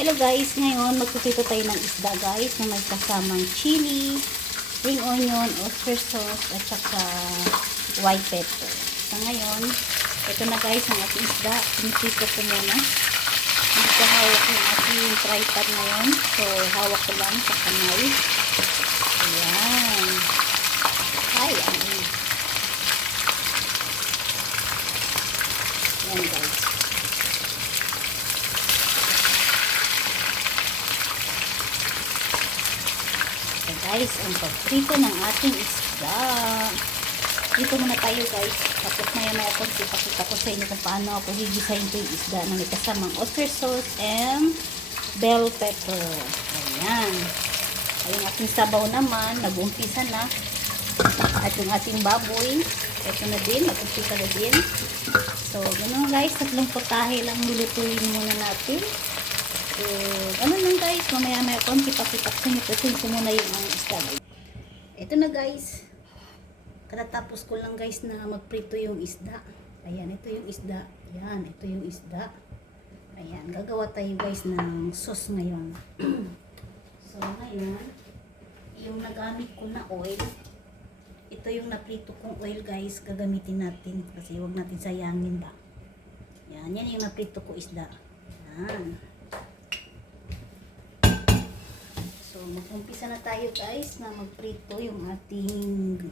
Hello guys, ngayon magpipito tayo ng isda guys na may kasamang chili, spring onion, oyster sauce at saka white pepper. So ngayon, ito na guys ang ating isda. Pinipito ko muna. Hindi ko hawak yung ating tripod ngayon. So hawak ko lang sa kamay. Ayan. Ay, ayan. Ayan guys. Guys, ang pagprito ng ating isda. Dito muna tayo guys. Tapos maya konti pakita ko sa inyo kung paano ako gigisahin ko yung isda na may kasamang oyster sauce and bell pepper. Ayan. Ayun ating sabaw naman. Nag-umpisa na. At yung ating baboy. Ito na din. Nag-umpisa na din. So, ganoon guys. Tatlong putahe lang lulutuin muna natin. So, ganun lang guys, mamaya konti pakitaksin ko muna yung isda guys. Ito na guys, katatapos ko lang guys na magprito yung isda. Ayan, ito yung isda. Ayan, ito yung isda. Ayan, gagawa tayo guys ng sauce ngayon. So, ngayon, yung nagamit ko na oil, ito yung naprito kong oil guys, gagamitin natin kasi huwag natin sayangin ba. Ayan, yan yung naprito ko isda. Ayan. So, mag-umpisa na tayo guys na magprito yung ating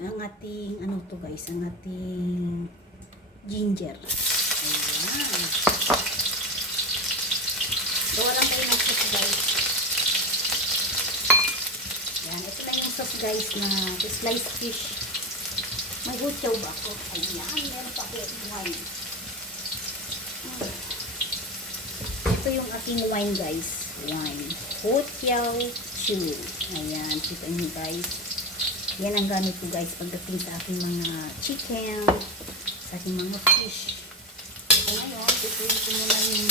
ang ating ano to guys, ang ating ginger. Ayan. Gawa lang tayo ng sauce guys. Ayan, ito na yung sauce guys na sliced fish. May hutyaw ba ako? Ayan, meron pa ako yung wine. Ito yung ating wine guys. Wine. Hotyaw chew. Ayan. Kita nyo guys. Yan ang gamit ko guys pagdating sa aking mga chicken, sa aking mga fish. So ngayon, tutuin ko muna yung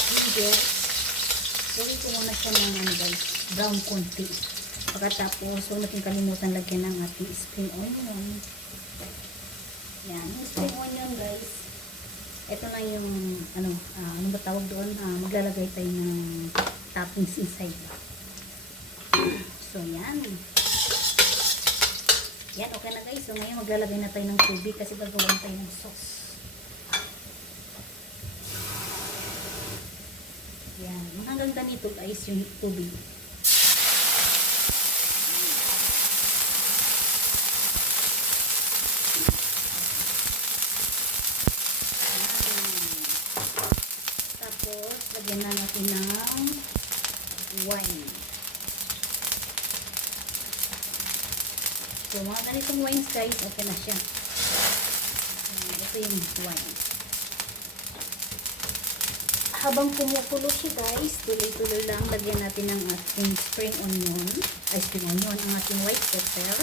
ginger. Tutuin ko muna siya ng guys, brown konti. Pagkatapos, huwag natin kalimutan lagyan ng ating spring onion. Yan. Yung spring onion guys. Ito na yung ano ba tawag doon? Maglalagay tayo ng toppings inside. So, yan. Yan, okay na guys. So, ngayon maglalagay na tayo ng tubig kasi gagawin tayo ng sauce. Yan. Hanggang ganito guys yung tubig. Tapos, lagyan na natin ng wine. So, mga ganitong wines guys, okay na siya. Ito yung wine. Habang kumukulo siya guys, tuloy-tuloy lang, lagyan natin ng ating spring onion. Ang ating white pepper.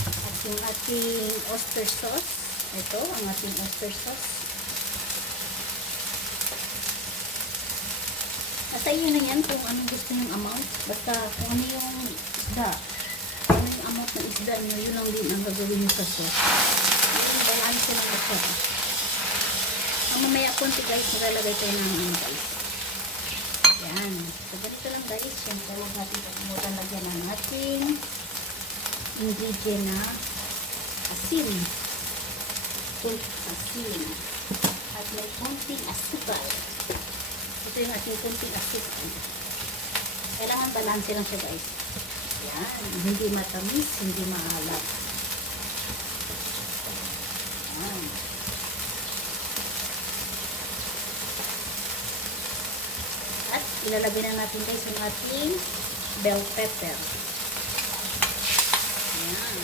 At yung ating oyster sauce. Ito, ang ating oyster sauce. Nasa inyo na yan kung anong gusto yung amount. Basta kung ano yung isda. Ano yung amount ng isda niyo, yun lang din ang gagawin nyo sa sauce. Yung balance lang ito. Ang mamaya konti guys, malalagay tayo ng ano guys. Yan. So ganito lang guys. Siyempre huwag natin pagmutan lagyan ng ating ingredient na asin. Asin. At may konting asukal. Ito yung ating konting asukal. Kailangan balanse lang siya guys. Yan. Hindi matamis, hindi maalat. Yan. At ilalagay na natin guys yung ating bell pepper. Yan.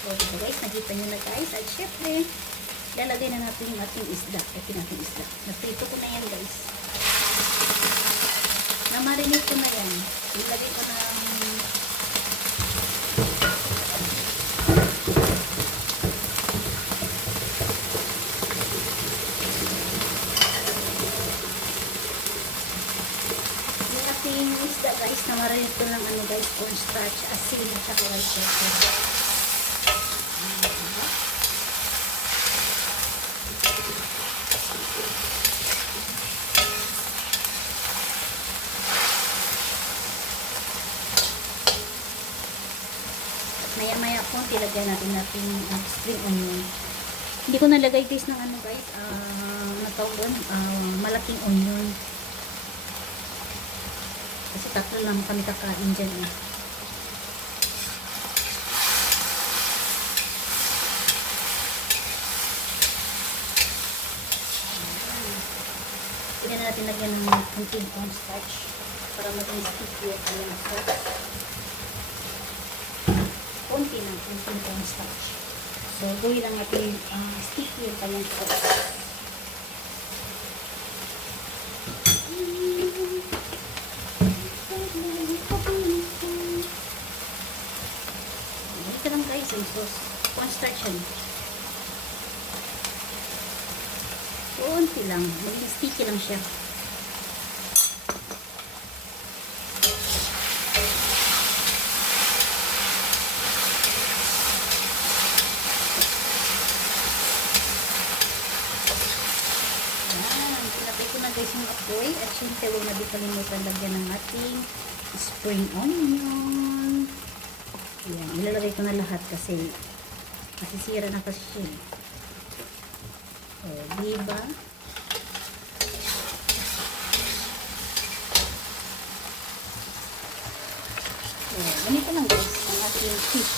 So, ito guys, nakita nyo na guys. At syempre, lalagay na natin yung ating isda. Ito natin isda. Naprito ko na yan guys. Namarinate ko na yan. Ilagay ko na ating isda guys na marinate ko ng ano guys, cornstarch, asin at saka white pepper. Maya-maya po, tilagyan natin spring onion. Hindi ko nalagay guys ng ano guys, natawag doon, malaking onion. Kasi tatlo lang kami kakain dyan eh. Hindi na natin lagyan ng kunting cornstarch para maging sticky at alam sauce. Kunti ng kunting cornstarch. So, gawin lang natin sticky yung kanyang sauce. Ito lang guys, yung sauce. Cornstarch yan. Kunti lang. Maging sticky lang siya. Guys yung apoy at syempre huwag na di kalimutan lagyan ng ating spring onion. Ayan, ilalagay ko na lahat kasi masisira na kasi siya. So, diba? So, ganito lang guys ang ating fish.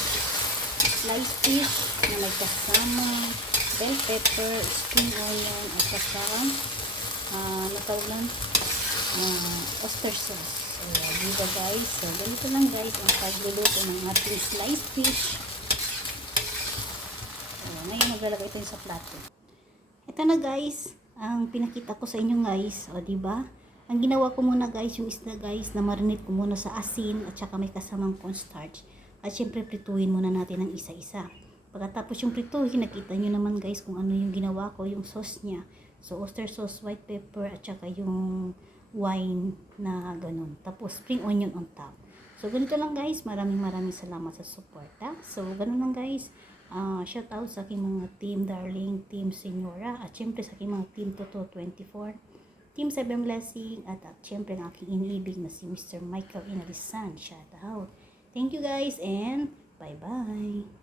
Sliced fish na may kasama bell pepper, spring onion at saka natawag lang oyster sauce. So, dito guys. So, ganito lang guys ang pagluluto ng ating sliced fish. So, ngayon maglalagay ito sa plato. Ito na guys, ang pinakita ko sa inyo guys. O, diba? Ang ginawa ko muna guys, yung isda guys, na marinate ko muna sa asin at saka may kasamang cornstarch. At syempre, prituhin muna natin ng isa-isa. Pagkatapos yung prituhin, nakita nyo naman guys kung ano yung ginawa ko, yung sauce niya. So, oyster sauce, white pepper, at saka yung wine na ganun. Tapos, spring onion on top. So, ganito lang guys. Maraming salamat sa suporta. So, ganun lang guys. Shout out sa aking mga team Darling, Team Senyora, at syempre sa aking mga team Toto 24, Team 7 Blessing, at syempre ang aking iniibig na si Mr. Michael Inalisan. Shout out. Thank you guys and bye-bye.